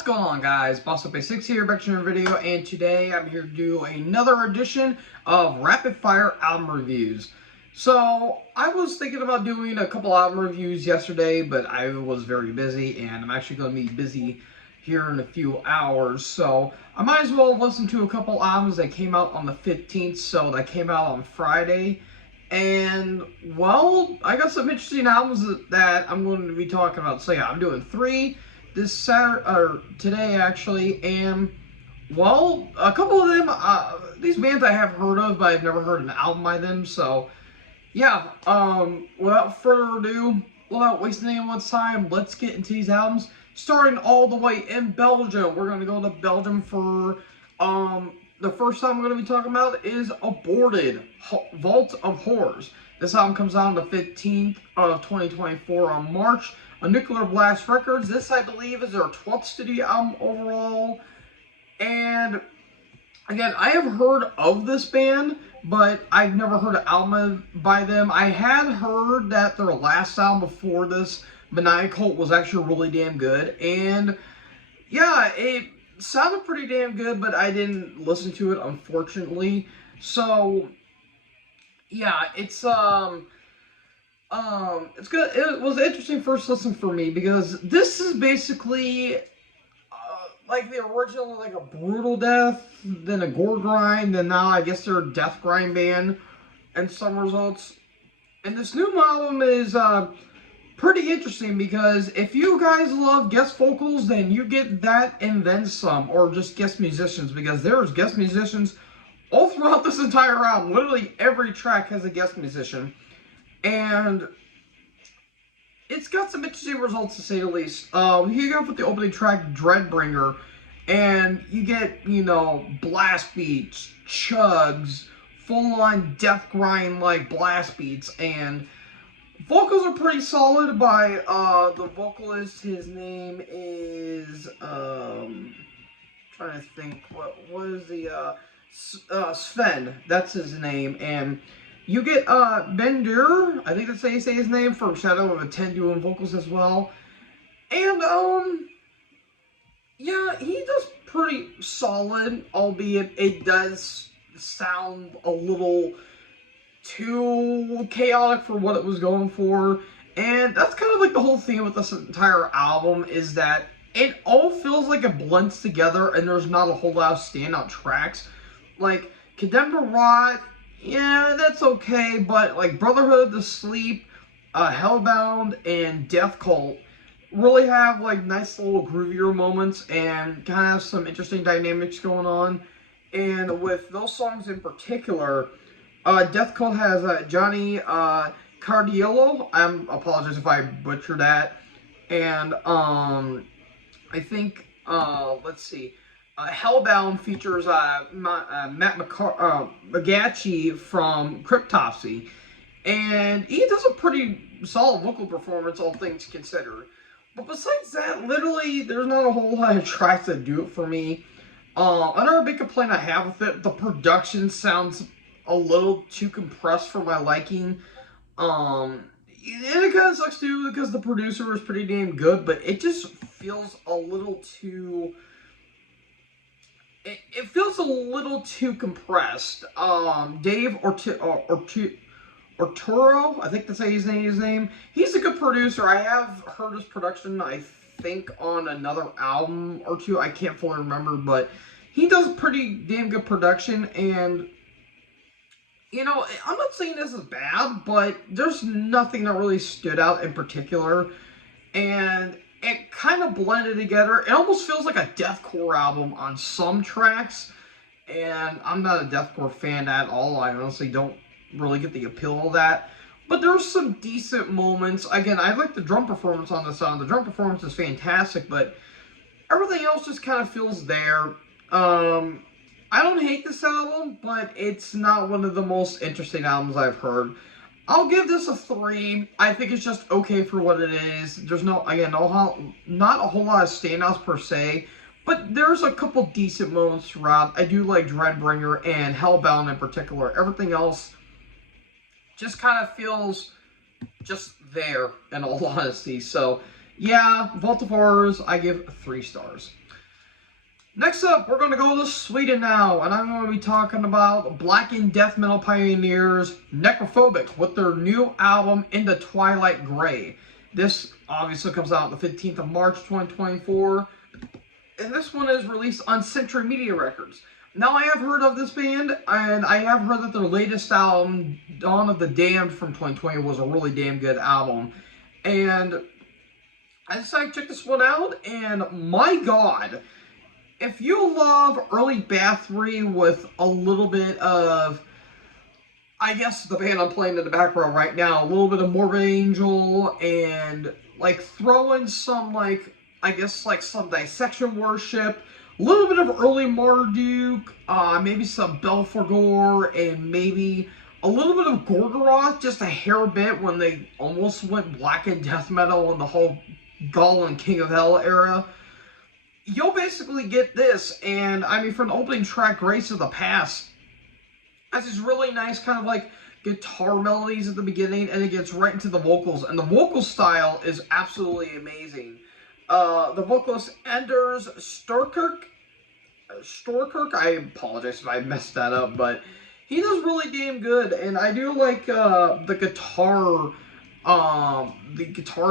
What's going on, guys? BossUp86 here, back to another video, and today I'm here to do another edition of Rapid Fire Album Reviews. So, I was thinking about doing a couple album reviews yesterday, but I was very busy, and I'm actually going to be busy here in a few hours, so I might as well listen to a couple albums that came out on the 15th, so that came out on Friday. And, well, I got some interesting albums that I'm going to be talking about. So yeah, I'm doing 3 this Saturday, or today actually, and, well, a couple of them, these bands I have heard of, but I've never heard an album by them, so, yeah, without further ado, without wasting anyone's time, let's get into these albums. Starting all the way in Belgium, we're going to go to Belgium for, the first album I'm going to be talking about is Aborted, Vault of Horrors. This album comes out on the 15th of 2024 on March on Nuclear Blast Records. This, I believe, is their 12th studio album overall. And, again, I have heard of this band, but I've never heard an album by them. I had heard that their last album before this, Maniacal, was actually really damn good. And, yeah, it sounded pretty damn good, but I didn't listen to it, unfortunately. So, yeah, it's good. It was an interesting first listen for me, because this is basically, like the original, like a brutal death, then a gore grind, and now I guess they're a death grind band, and some results. And this new album is, pretty interesting, because if you guys love guest vocals, then you get that and then some, or just guest musicians, because there's guest musicians all throughout this entire album. Literally every track has a guest musician, and it's got some interesting results, to say the least. You go with the opening track, Dreadbringer, and you get, you know, blast beats, chugs, full-on death grind like blast beats, and vocals are pretty solid by the vocalist. His name is trying to think, what is the Sven, that's his name. And you get Ben Durer, I think that's how you say his name, from Shadow of a Tent, doing vocals as well. And yeah, he does pretty solid, albeit it does sound a little too chaotic for what it was going for. And that's kind of like the whole theme with this entire album, is that it all feels like it blends together and there's not a whole lot of standout tracks. Like Condemned to Rot, yeah, that's okay, but like Brotherhood of the Sleep, Hellbound, and Death Cult really have like nice little groovier moments and kind of have some interesting dynamics going on. And with those songs in particular, Death Cult has Johnny Cardiello. I apologize if I butchered that. And I think, let's see, Hellbound features Matt McGatchy from Cryptopsy. And he does a pretty solid vocal performance, all things considered. But besides that, literally, there's not a whole lot of tracks that do it for me. Another big complaint I have with it, the production sounds a little too compressed for my liking. And it kind of sucks too, because the producer is pretty damn good, but it just feels a little too... It feels a little too compressed. Dave Arturo, I think that's how you say his name. He's a good producer. I have heard his production, I think, on another album or two. I can't fully remember, but he does pretty damn good production. And, you know, I'm not saying this is bad, but there's nothing that really stood out in particular. And it kind of blended together. It almost feels like a deathcore album on some tracks. And I'm not a deathcore fan at all. I honestly don't really get the appeal of that. But there's some decent moments. Again, I like the drum performance on this song. The drum performance is fantastic, but everything else just kind of feels there. I don't hate this album, but it's not one of the most interesting albums I've heard. I'll give this a 3. I think it's just okay for what it is. There's not a whole lot of standouts per se, but there's a couple decent moments throughout. I do like Dreadbringer and Hellbound in particular. Everything else just kind of feels just there, in all honesty. So, Yeah, Vault of Horrors, I give 3 stars. Next up, we're going to go to Sweden now, and I'm going to be talking about Blackened Death Metal pioneers Necrophobic with their new album, Into Twilight Grey. This obviously comes out on the 15th of March 2024, and this one is released on Century Media Records. Now, I have heard of this band, and I have heard that their latest album, Dawn of the Damned from 2020, was a really damn good album. And I decided to check this one out, and my god, if you love early Bathory with a little bit of, I guess the band I'm playing in the background right now, a little bit of Morbid Angel, and like throw in some like, I guess like some Dissection Worship, a little bit of early Marduk, maybe some Belphegor, and maybe a little bit of Gorgoroth, just a hair bit when they almost went Blackened Death Metal in the whole Gaul and King of Hell era. You'll basically get this, and I mean, from the opening track, Grace of the Past, has these really nice kind of like guitar melodies at the beginning, and it gets right into the vocals, and the vocal style is absolutely amazing. The vocalist Anders Storkirk, I apologize if I messed that up, but he does really damn good, and I do like the guitar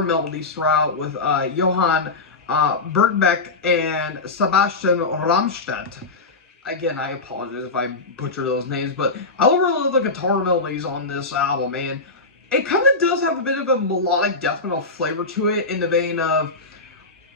melodies throughout with Johan Bergbeck and Sebastian Ramstedt. Again, I apologize if I butcher those names, but I really love the guitar melodies on this album, and it kind of does have a bit of a melodic death metal flavor to it, in the vein of,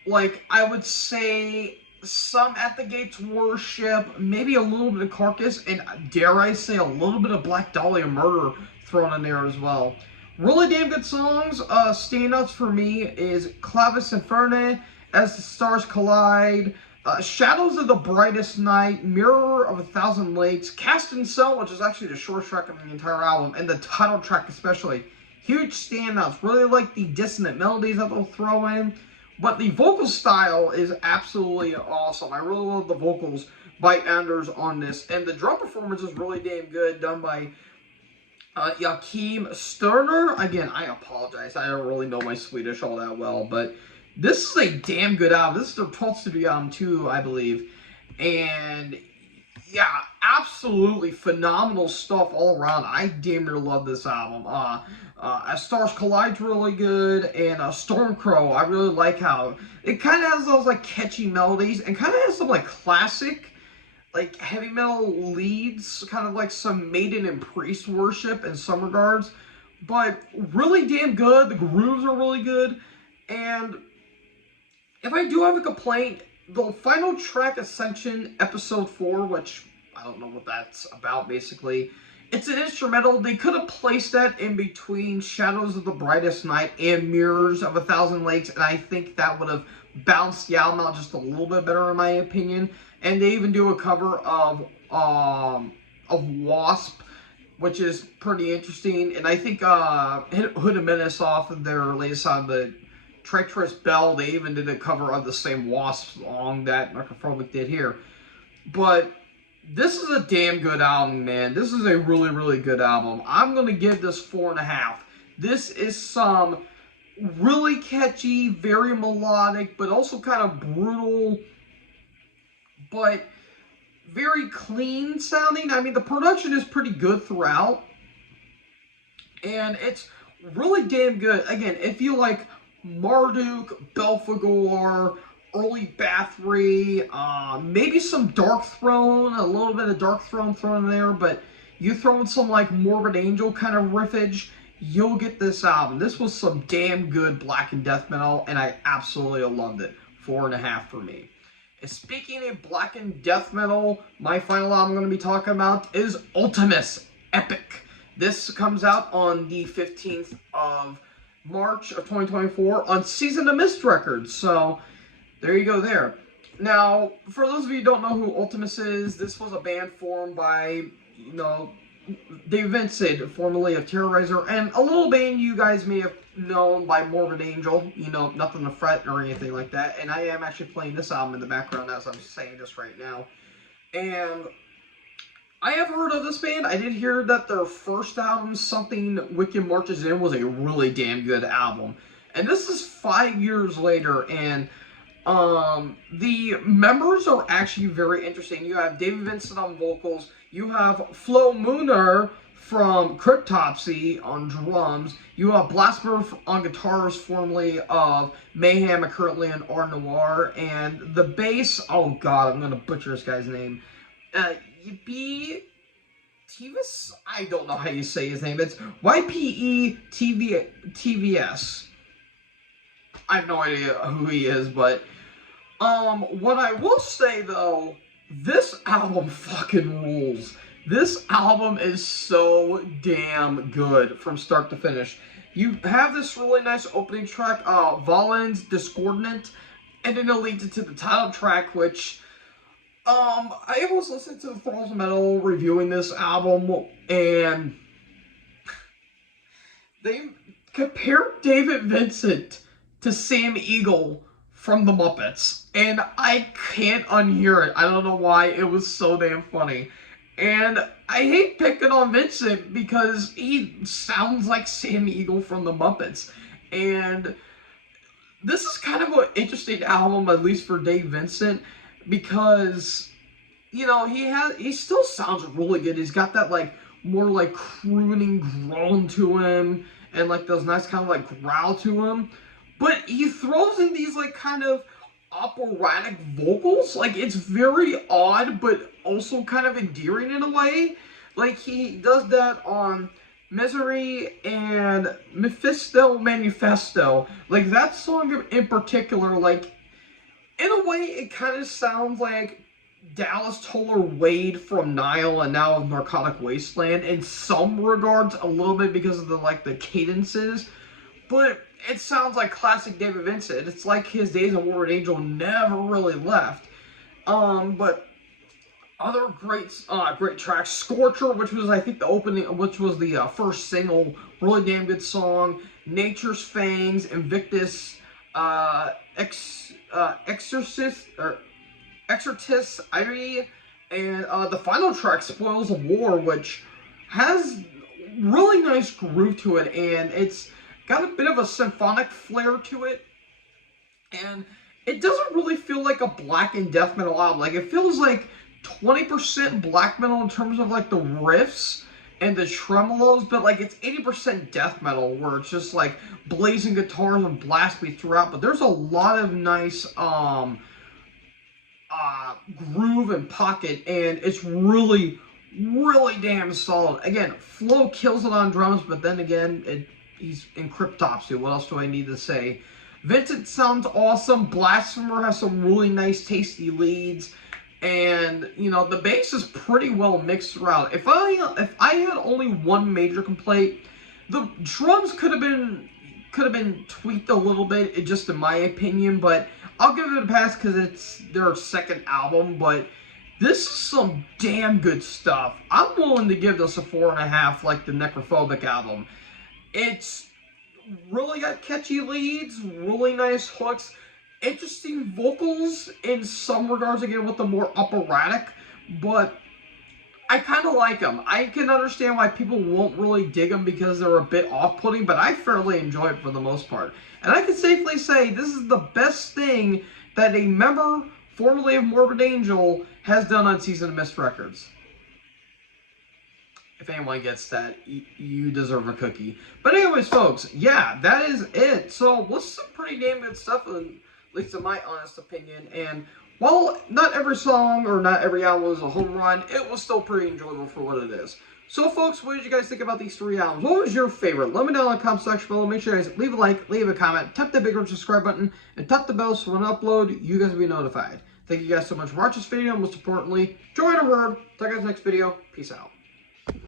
like, I would say some At the Gates Worship, maybe a little bit of Carcass, and dare I say a little bit of Black Dahlia Murder thrown in there as well. Really damn good songs. Standouts for me is Clavis Inferne, As the Stars Collide, Shadows of the Brightest Night, Mirror of a Thousand Lakes, Cast in Cell, which is actually the short track of the entire album, and the title track especially. Huge standouts. Really like the dissonant melodies that they'll throw in. But the vocal style is absolutely awesome. I really love the vocals by Anders on this. And the drum performance is really damn good, done by Joachim Sterner. Again, I apologize. I don't really know my Swedish all that well. But this is a damn good album. This is their 12th studio album too, I believe. And yeah, absolutely phenomenal stuff all around. I damn near love this album. As Stars Collide's really good, and Stormcrow, I really like how it kind of has those like catchy melodies, and kind of has some like classic, like heavy metal leads, kind of like some Maiden and Priest worship in some regards, but really damn good. The grooves are really good, and if I do have a complaint, the final track, Ascension Episode 4, which I don't know what that's about basically, it's an instrumental. They could have placed that in between Shadows of the Brightest Night and Mirrors of a Thousand Lakes, and I think that would have balanced the album out just a little bit better in my opinion. And they even do a cover of Wasp, which is pretty interesting. And I think Hood and Menace off of their latest on the Treacherous Bell, they even did a cover of the same Wasp song that Necrophobic did here. But this is a damn good album, man. This is a really, really good album. I'm going to give this 4.5. This is some really catchy, very melodic, but also kind of brutal, but very clean sounding. I mean, the production is pretty good throughout, and it's really damn good. Again, if you like Marduk, Belphegor, early Bathory, maybe some Dark Throne, a little bit of Dark Throne thrown in there, but you throw in some like Morbid Angel kind of riffage, you'll get this album. This was some damn good Blackened Death Metal, and I absolutely loved it. 4.5 for me. And speaking of Blackened Death Metal, my final album I'm going to be talking about is Ultimus Epic. This comes out on the 15th of March of 2024 on Season of Mist Records. So there you go there. Now, for those of you who don't know who Ultimus is, this was a band formed by, Dave Vincent, formerly of Terrorizer, and a little band you guys may have known by Morbid Angel, Nothing to Fret or anything like that. And I am actually playing this album in the background as I'm saying this right now. And I have heard of this band. I did hear that their first album, Something Wicked Marches In, was a really damn good album. And this is 5 years later, and the members are actually very interesting. You have David Vincent on vocals, you have Flo Mooner from Cryptopsy on drums, you have Blasphemous on guitars, formerly of Mayhem and currently in Art Noir, and the bass, oh god, I'm gonna butcher this guy's name, Ypetevs? I don't know how you say his name. It's Ypetevs. I have no idea who he is, but what I will say though, this album fucking rules. This album is so damn good from start to finish. You have this really nice opening track, Valen's Discordant, and then it leads into the title track, which I was listening to the Thralls of Metal reviewing this album, and they compared David Vincent to Sam Eagle from the Muppets, and I can't unhear it. I don't know why. It was so damn funny. And I hate picking on Vincent because he sounds like Sam Eagle from the Muppets. And this is kind of an interesting album, at least for Dave Vincent, because, you know, he still sounds really good. He's got that, like, more, like, crooning groan to him, and, like, those nice kind of, like, growl to him. But he throws in these, like, kind of operatic vocals. Like, it's very odd, but also kind of endearing in a way. Like, he does that on Misery and Mephisto Manifesto. Like, that song in particular, like, in a way, it kind of sounds like Dallas Toller Wade from Nile and now of Narcotic Wasteland in some regards, a little bit because of the, like, the cadences. But it sounds like classic David Vincent. It's like his days of War and Angel never really left. But other great tracks, Scorcher, which was I think the opening, which was the first single, really damn good song. Nature's Fangs, Invictus, Exorcist, Irie, and the final track, Spoils of War, which has really nice groove to it, and it's got a bit of a symphonic flair to it, and it doesn't really feel like a blackened death metal album. Like, it feels like 20% black metal in terms of, like, the riffs and the tremolos, but, like, it's 80% death metal, where it's just, like, blazing guitars and blast beats throughout, but there's a lot of nice, groove and pocket, and it's really, really damn solid. Again, Flo kills it on drums, but then again, he's in Cryptopsy. What else do I need to say? Vincent sounds awesome. Blasphemer has some really nice, tasty leads. And, you know, the bass is pretty well mixed throughout. If I had only one major complaint, the drums could have been tweaked a little bit, just in my opinion. But I'll give it a pass because it's their second album. But this is some damn good stuff. I'm willing to give this a 4.5, like the Necrophobic album. It's really got catchy leads, really nice hooks, interesting vocals in some regards, again, with the more operatic, but I kind of like them. I can understand why people won't really dig them because they're a bit off-putting, but I fairly enjoy it for the most part. And I can safely say this is the best thing that a member, formerly of Morbid Angel, has done on Season of Mist Records. If anyone gets that, you deserve a cookie. But anyways, folks, yeah, that is it. So, this is some pretty damn good stuff, at least in my honest opinion. And while not every song or not every album was a home run, it was still pretty enjoyable for what it is. So, folks, what did you guys think about these 3 albums? What was your favorite? Let me know in the comment section below. Make sure you guys leave a like, leave a comment, tap the big red subscribe button, and tap the bell so when I upload, you guys will be notified. Thank you guys so much for watching this video, and most importantly, enjoy the herd. Talk to you guys next video. Peace out.